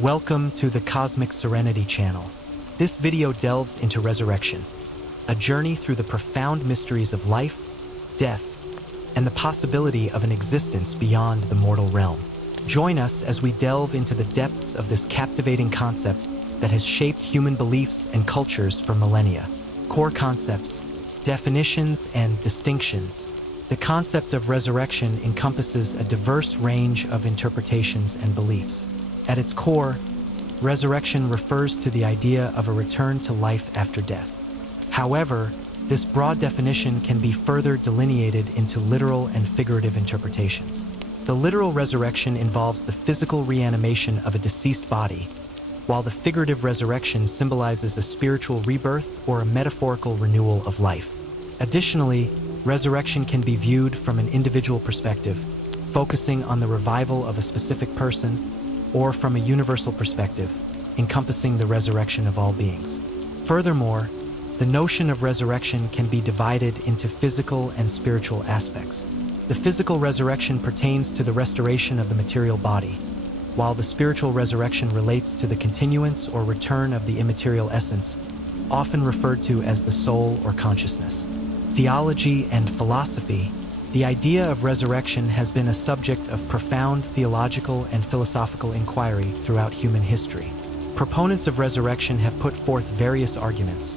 Welcome to the Cosmic Serenity channel. This video delves into resurrection, a journey through the profound mysteries of life, death, and the possibility of an existence beyond the mortal realm. Join us as we delve into the depths of this captivating concept that has shaped human beliefs and cultures for millennia. Core concepts, definitions, and distinctions. The concept of resurrection encompasses a diverse range of interpretations and beliefs. At its core, resurrection refers to the idea of a return to life after death. However, this broad definition can be further delineated into literal and figurative interpretations. The literal resurrection involves the physical reanimation of a deceased body, while the figurative resurrection symbolizes a spiritual rebirth or a metaphorical renewal of life. Additionally, resurrection can be viewed from an individual perspective, focusing on the revival of a specific person, or from a universal perspective, encompassing the resurrection of all beings. Furthermore, the notion of resurrection can be divided into physical and spiritual aspects. The physical resurrection pertains to the restoration of the material body, while the spiritual resurrection relates to the continuance or return of the immaterial essence, often referred to as the soul or consciousness. Theology and philosophy. The idea of resurrection has been a subject of profound theological and philosophical inquiry throughout human history. Proponents of resurrection have put forth various arguments,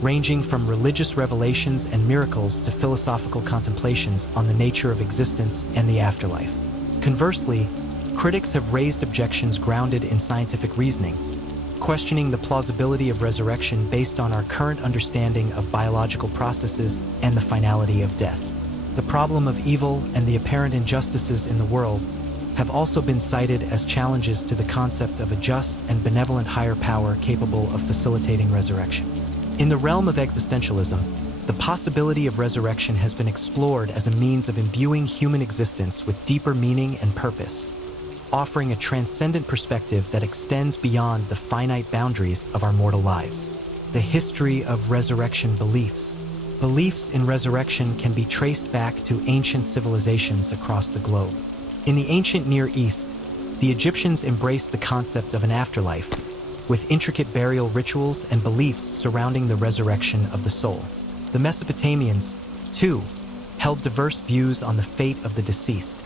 ranging from religious revelations and miracles to philosophical contemplations on the nature of existence and the afterlife. Conversely, critics have raised objections grounded in scientific reasoning, questioning the plausibility of resurrection based on our current understanding of biological processes and the finality of death. The problem of evil and the apparent injustices in the world have also been cited as challenges to the concept of a just and benevolent higher power capable of facilitating resurrection. In the realm of existentialism, the possibility of resurrection has been explored as a means of imbuing human existence with deeper meaning and purpose, offering a transcendent perspective that extends beyond the finite boundaries of our mortal lives. The history of resurrection beliefs. Beliefs in resurrection can be traced back to ancient civilizations across the globe. In the ancient Near East, the Egyptians embraced the concept of an afterlife, with intricate burial rituals and beliefs surrounding the resurrection of the soul. The Mesopotamians, too, held diverse views on the fate of the deceased,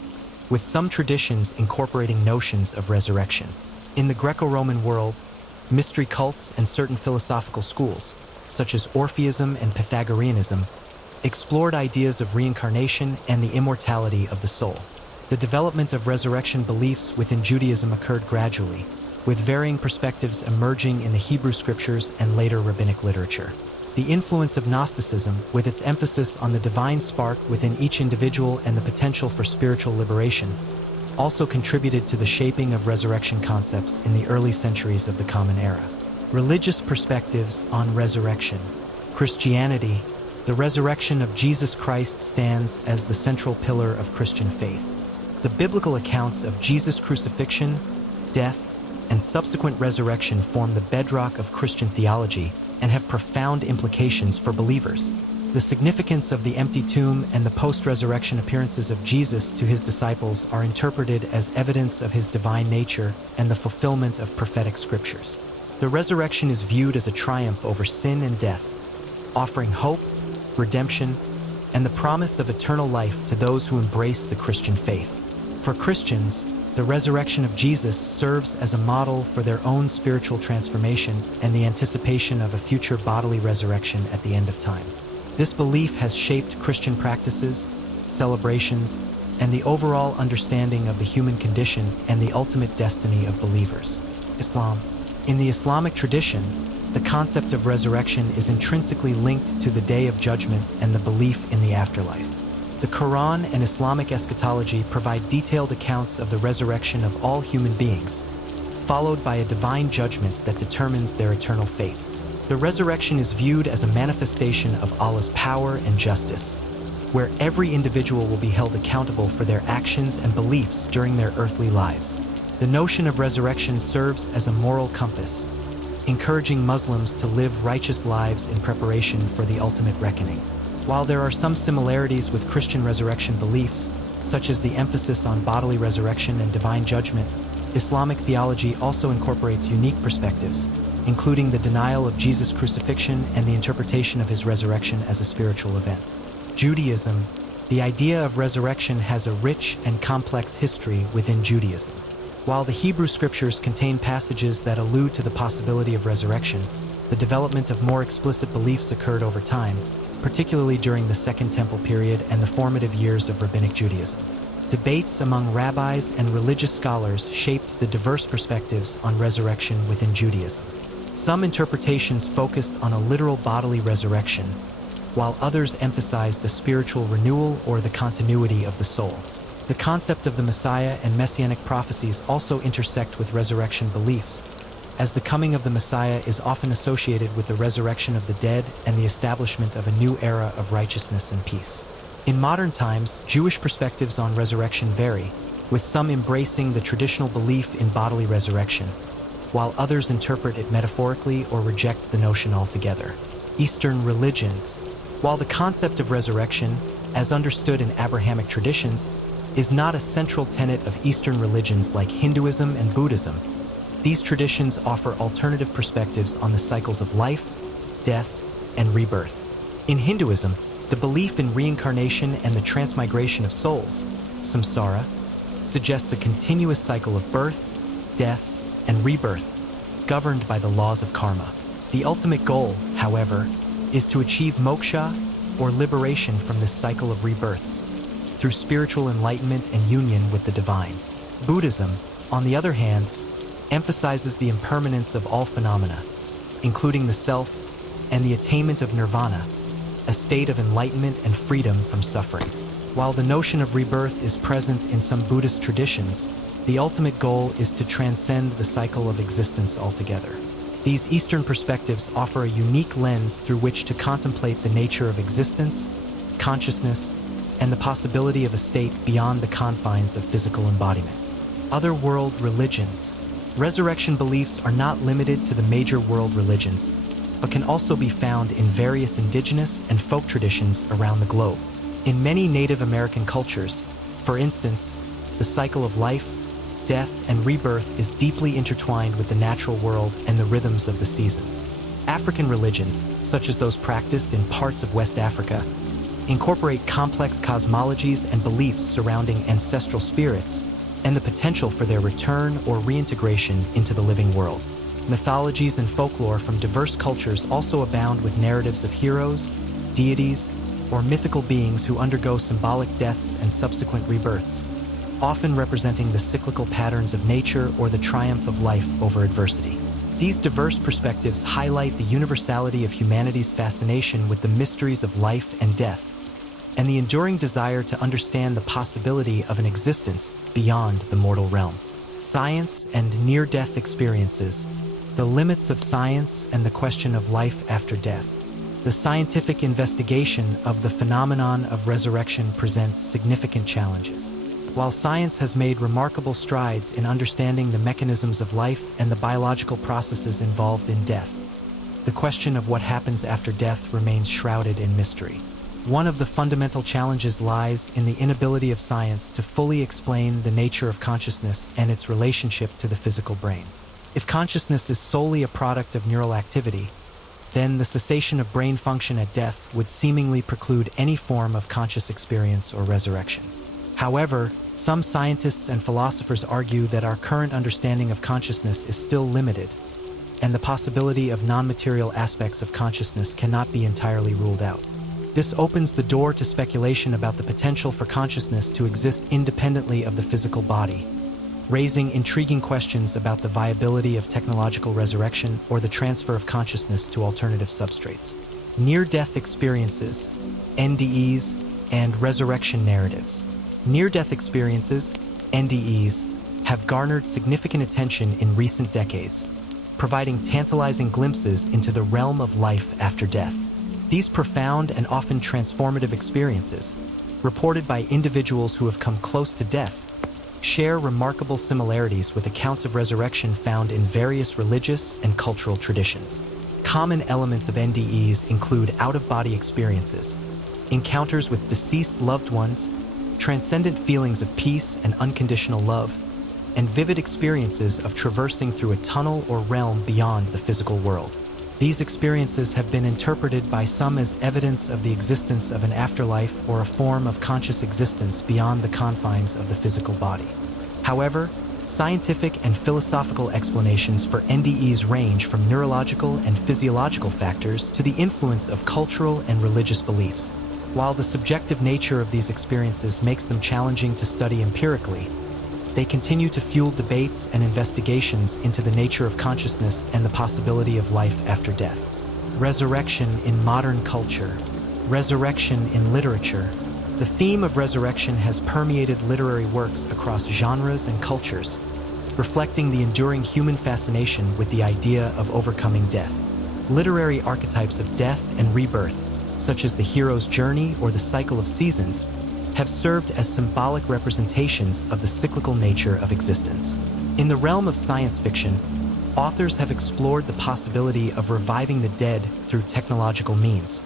with some traditions incorporating notions of resurrection. In the Greco-Roman world, mystery cults and certain philosophical schools, such as Orpheism and Pythagoreanism, explored ideas of reincarnation and the immortality of the soul. The development of resurrection beliefs within Judaism occurred gradually, with varying perspectives emerging in the Hebrew scriptures and later rabbinic literature. The influence of Gnosticism, with its emphasis on the divine spark within each individual and the potential for spiritual liberation, also contributed to the shaping of resurrection concepts in the early centuries of the Common Era. Religious perspectives on resurrection. Christianity. The resurrection of Jesus Christ stands as the central pillar of Christian faith. The biblical accounts of Jesus' crucifixion, death, and subsequent resurrection form the bedrock of Christian theology and have profound implications for believers. The significance of the empty tomb and the post-resurrection appearances of Jesus to his disciples are interpreted as evidence of his divine nature and the fulfillment of prophetic scriptures. The resurrection is viewed as a triumph over sin and death, offering hope, redemption, and the promise of eternal life to those who embrace the Christian faith. For Christians, the resurrection of Jesus serves as a model for their own spiritual transformation and the anticipation of a future bodily resurrection at the end of time. This belief has shaped Christian practices, celebrations, and the overall understanding of the human condition and the ultimate destiny of believers. Islam. In the Islamic tradition, the concept of resurrection is intrinsically linked to the Day of Judgment and the belief in the afterlife. The Quran and Islamic eschatology provide detailed accounts of the resurrection of all human beings, followed by a divine judgment that determines their eternal fate. The resurrection is viewed as a manifestation of Allah's power and justice, where every individual will be held accountable for their actions and beliefs during their earthly lives. The notion of resurrection serves as a moral compass, encouraging Muslims to live righteous lives in preparation for the ultimate reckoning. While there are some similarities with Christian resurrection beliefs, such as the emphasis on bodily resurrection and divine judgment, Islamic theology also incorporates unique perspectives, including the denial of Jesus' crucifixion and the interpretation of his resurrection as a spiritual event. Judaism, the idea of resurrection has a rich and complex history within Judaism. While the Hebrew scriptures contain passages that allude to the possibility of resurrection, the development of more explicit beliefs occurred over time, particularly during the Second Temple period and the formative years of Rabbinic Judaism. Debates among rabbis and religious scholars shaped the diverse perspectives on resurrection within Judaism. Some interpretations focused on a literal bodily resurrection, while others emphasized a spiritual renewal or the continuity of the soul. The concept of the Messiah and messianic prophecies also intersect with resurrection beliefs, as the coming of the Messiah is often associated with the resurrection of the dead and the establishment of a new era of righteousness and peace. In modern times, Jewish perspectives on resurrection vary, with some embracing the traditional belief in bodily resurrection, while others interpret it metaphorically or reject the notion altogether. Eastern religions. While the concept of resurrection, as understood in Abrahamic traditions, is not a central tenet of Eastern religions like Hinduism and Buddhism, these traditions offer alternative perspectives on the cycles of life, death, and rebirth. In Hinduism, the belief in reincarnation and the transmigration of souls, samsara, suggests a continuous cycle of birth, death, and rebirth, governed by the laws of karma. The ultimate goal, however, is to achieve moksha, or liberation from this cycle of rebirths, through spiritual enlightenment and union with the divine. Buddhism, on the other hand, emphasizes the impermanence of all phenomena, including the self and the attainment of nirvana, a state of enlightenment and freedom from suffering. While the notion of rebirth is present in some Buddhist traditions, the ultimate goal is to transcend the cycle of existence altogether. These Eastern perspectives offer a unique lens through which to contemplate the nature of existence, consciousness, and the possibility of a state beyond the confines of physical embodiment. Other world religions. Resurrection beliefs are not limited to the major world religions, but can also be found in various indigenous and folk traditions around the globe. In many Native American cultures, for instance, the cycle of life, death, and rebirth is deeply intertwined with the natural world and the rhythms of the seasons. African religions, such as those practiced in parts of West Africa, incorporate complex cosmologies and beliefs surrounding ancestral spirits and the potential for their return or reintegration into the living world. Mythologies and folklore from diverse cultures also abound with narratives of heroes, deities, or mythical beings who undergo symbolic deaths and subsequent rebirths, often representing the cyclical patterns of nature or the triumph of life over adversity. These diverse perspectives highlight the universality of humanity's fascination with the mysteries of life and death, and the enduring desire to understand the possibility of an existence beyond the mortal realm. Science and near-death experiences. The limits of science and the question of life after death. The scientific investigation of the phenomenon of resurrection presents significant challenges. While science has made remarkable strides in understanding the mechanisms of life and the biological processes involved in death, the question of what happens after death remains shrouded in mystery. One of the fundamental challenges lies in the inability of science to fully explain the nature of consciousness and its relationship to the physical brain. If consciousness is solely a product of neural activity, then the cessation of brain function at death would seemingly preclude any form of conscious experience or resurrection. However, some scientists and philosophers argue that our current understanding of consciousness is still limited, and the possibility of non-material aspects of consciousness cannot be entirely ruled out. This opens the door to speculation about the potential for consciousness to exist independently of the physical body, raising intriguing questions about the viability of technological resurrection or the transfer of consciousness to alternative substrates. Near-death experiences, NDEs, and resurrection narratives. Near-death experiences, NDEs, have garnered significant attention in recent decades, providing tantalizing glimpses into the realm of life after death. These profound and often transformative experiences, reported by individuals who have come close to death, share remarkable similarities with accounts of resurrection found in various religious and cultural traditions. Common elements of NDEs include out-of-body experiences, encounters with deceased loved ones, transcendent feelings of peace and unconditional love, and vivid experiences of traversing through a tunnel or realm beyond the physical world. These experiences have been interpreted by some as evidence of the existence of an afterlife or a form of conscious existence beyond the confines of the physical body. However, scientific and philosophical explanations for NDEs range from neurological and physiological factors to the influence of cultural and religious beliefs. While the subjective nature of these experiences makes them challenging to study empirically, they continue to fuel debates and investigations into the nature of consciousness and the possibility of life after death. Resurrection in modern culture. Resurrection in literature. The theme of resurrection has permeated literary works across genres and cultures, reflecting the enduring human fascination with the idea of overcoming death. Literary archetypes of death and rebirth, such as the hero's journey or the cycle of seasons, have served as symbolic representations of the cyclical nature of existence. In the realm of science fiction, authors have explored the possibility of reviving the dead through technological means,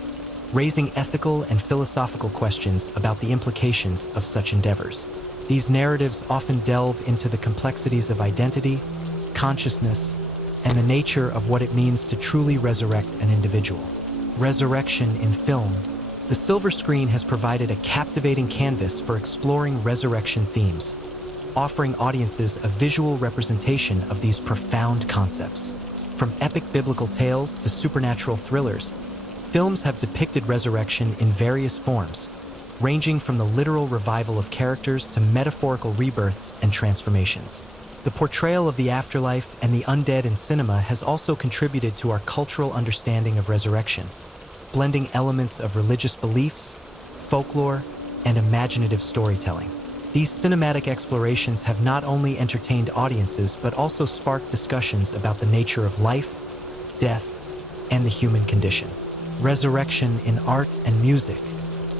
raising ethical and philosophical questions about the implications of such endeavors. These narratives often delve into the complexities of identity, consciousness, and the nature of what it means to truly resurrect an individual. Resurrection in film. The silver screen has provided a captivating canvas for exploring resurrection themes, offering audiences a visual representation of these profound concepts. From epic biblical tales to supernatural thrillers, films have depicted resurrection in various forms, ranging from the literal revival of characters to metaphorical rebirths and transformations. The portrayal of the afterlife and the undead in cinema has also contributed to our cultural understanding of resurrection, blending elements of religious beliefs, folklore, and imaginative storytelling. These cinematic explorations have not only entertained audiences but also sparked discussions about the nature of life, death, and the human condition. Resurrection in art and music.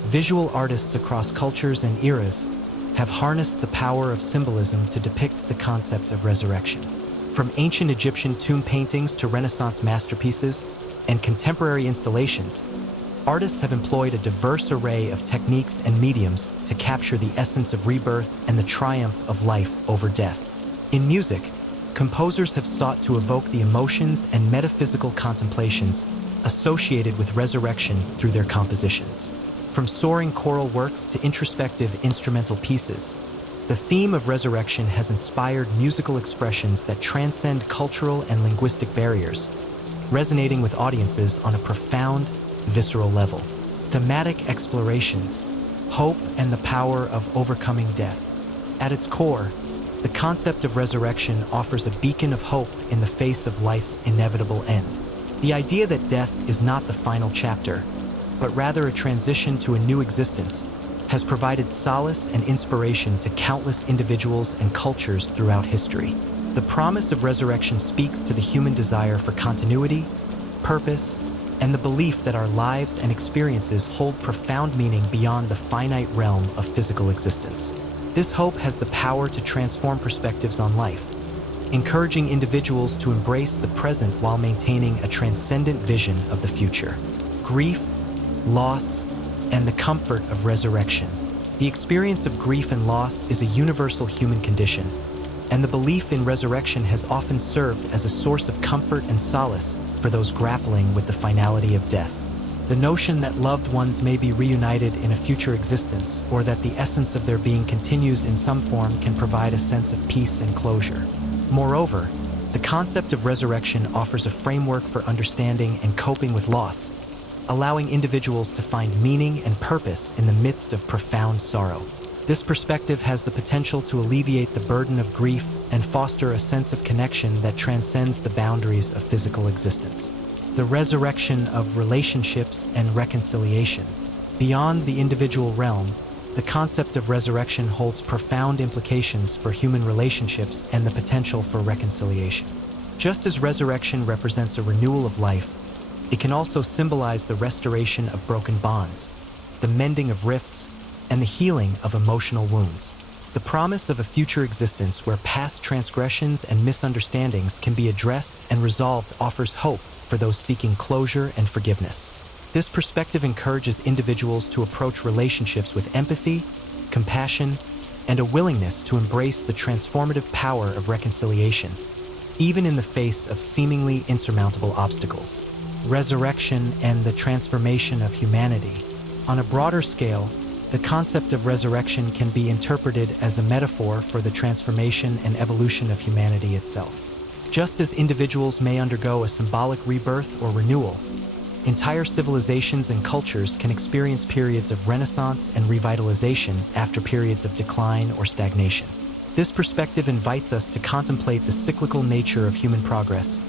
Visual artists across cultures and eras have harnessed the power of symbolism to depict the concept of resurrection. From ancient Egyptian tomb paintings to Renaissance masterpieces and contemporary installations, artists have employed a diverse array of techniques and mediums to capture the essence of rebirth and the triumph of life over death. In music, composers have sought to evoke the emotions and metaphysical contemplations associated with resurrection through their compositions. From soaring choral works to introspective instrumental pieces, the theme of resurrection has inspired musical expressions that transcend cultural and linguistic barriers, resonating with audiences on a profound, visceral level. Thematic explorations. Hope and the power of overcoming death. At its core, the concept of resurrection offers a beacon of hope in the face of life's inevitable end. The idea that death is not the final chapter, but rather a transition to a new existence, has provided solace and inspiration to countless individuals and cultures throughout history. The promise of resurrection speaks to the human desire for continuity, purpose, and the belief that our lives and experiences hold profound meaning beyond the finite realm of physical existence. This hope has the power to transform perspectives on life, encouraging individuals to embrace the present while maintaining a transcendent vision of the future. Grief, loss, and the comfort of resurrection. The experience of grief and loss is a universal human condition, and the belief in resurrection has often served as a source of comfort and solace for those grappling with the finality of death. The notion that loved ones may be reunited in a future existence, or that the essence of their being continues in some form, can provide a sense of peace and closure. Moreover, the concept of resurrection offers a framework for understanding and coping with loss, allowing individuals to find meaning and purpose in the midst of profound sorrow. This perspective has the potential to alleviate the burden of grief and foster a sense of connection that transcends the boundaries of physical existence. The resurrection of relationships and reconciliation. Beyond the individual realm, the concept of resurrection holds profound implications for human relationships and the potential for reconciliation. Just as resurrection represents a renewal of life, it can also symbolize the restoration of broken bonds, the mending of rifts, and the healing of emotional wounds. The promise of a future existence where past transgressions and misunderstandings can be addressed and resolved offers hope for those seeking closure and forgiveness. This perspective encourages individuals to approach relationships with empathy, compassion, and a willingness to embrace the transformative power of reconciliation, even in the face of seemingly insurmountable obstacles. Resurrection and the transformation of humanity. On a broader scale, the concept of resurrection can be interpreted as a metaphor for the transformation and evolution of humanity itself. Just as individuals may undergo a symbolic rebirth or renewal, entire civilizations and cultures can experience periods of renaissance and revitalization after periods of decline or stagnation. This perspective invites us to contemplate the cyclical nature of human progress,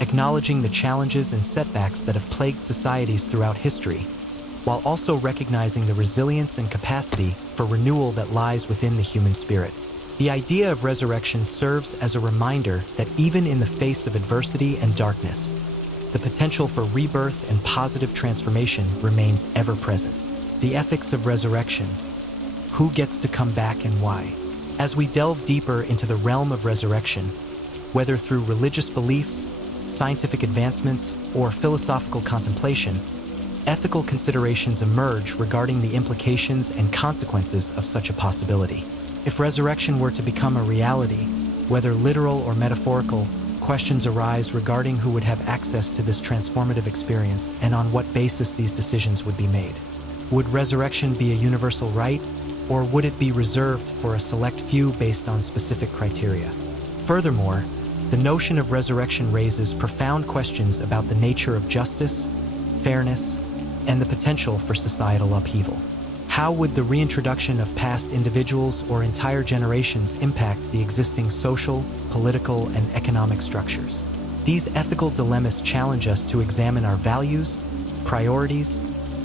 acknowledging the challenges and setbacks that have plagued societies throughout history, while also recognizing the resilience and capacity for renewal that lies within the human spirit. The idea of resurrection serves as a reminder that even in the face of adversity and darkness, the potential for rebirth and positive transformation remains ever present. The ethics of resurrection. Who gets to come back and why? As we delve deeper into the realm of resurrection, whether through religious beliefs, scientific advancements, or philosophical contemplation, ethical considerations emerge regarding the implications and consequences of such a possibility. If resurrection were to become a reality, whether literal or metaphorical, questions arise regarding who would have access to this transformative experience and on what basis these decisions would be made. Would resurrection be a universal right, or would it be reserved for a select few based on specific criteria? Furthermore, the notion of resurrection raises profound questions about the nature of justice, fairness, and the potential for societal upheaval. How would the reintroduction of past individuals or entire generations impact the existing social, political, and economic structures? These ethical dilemmas challenge us to examine our values, priorities,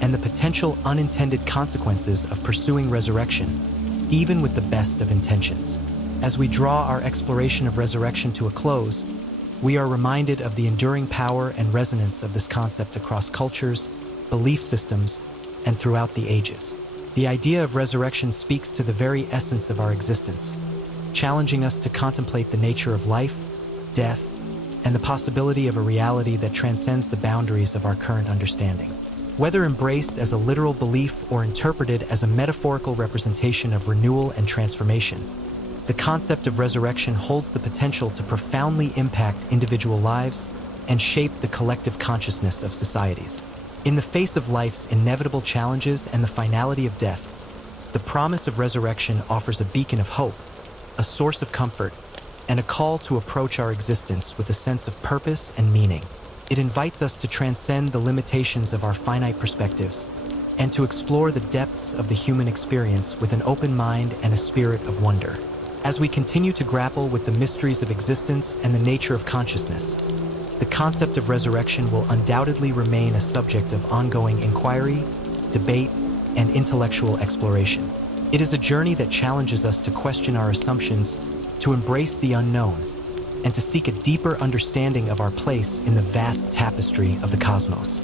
and the potential unintended consequences of pursuing resurrection, even with the best of intentions. As we draw our exploration of resurrection to a close, we are reminded of the enduring power and resonance of this concept across cultures, belief systems, and throughout the ages. The idea of resurrection speaks to the very essence of our existence, challenging us to contemplate the nature of life, death, and the possibility of a reality that transcends the boundaries of our current understanding. Whether embraced as a literal belief or interpreted as a metaphorical representation of renewal and transformation, the concept of resurrection holds the potential to profoundly impact individual lives and shape the collective consciousness of societies. In the face of life's inevitable challenges and the finality of death, the promise of resurrection offers a beacon of hope, a source of comfort, and a call to approach our existence with a sense of purpose and meaning. It invites us to transcend the limitations of our finite perspectives and to explore the depths of the human experience with an open mind and a spirit of wonder. As we continue to grapple with the mysteries of existence and the nature of consciousness, the concept of resurrection will undoubtedly remain a subject of ongoing inquiry, debate, and intellectual exploration. It is a journey that challenges us to question our assumptions, to embrace the unknown, and to seek a deeper understanding of our place in the vast tapestry of the cosmos.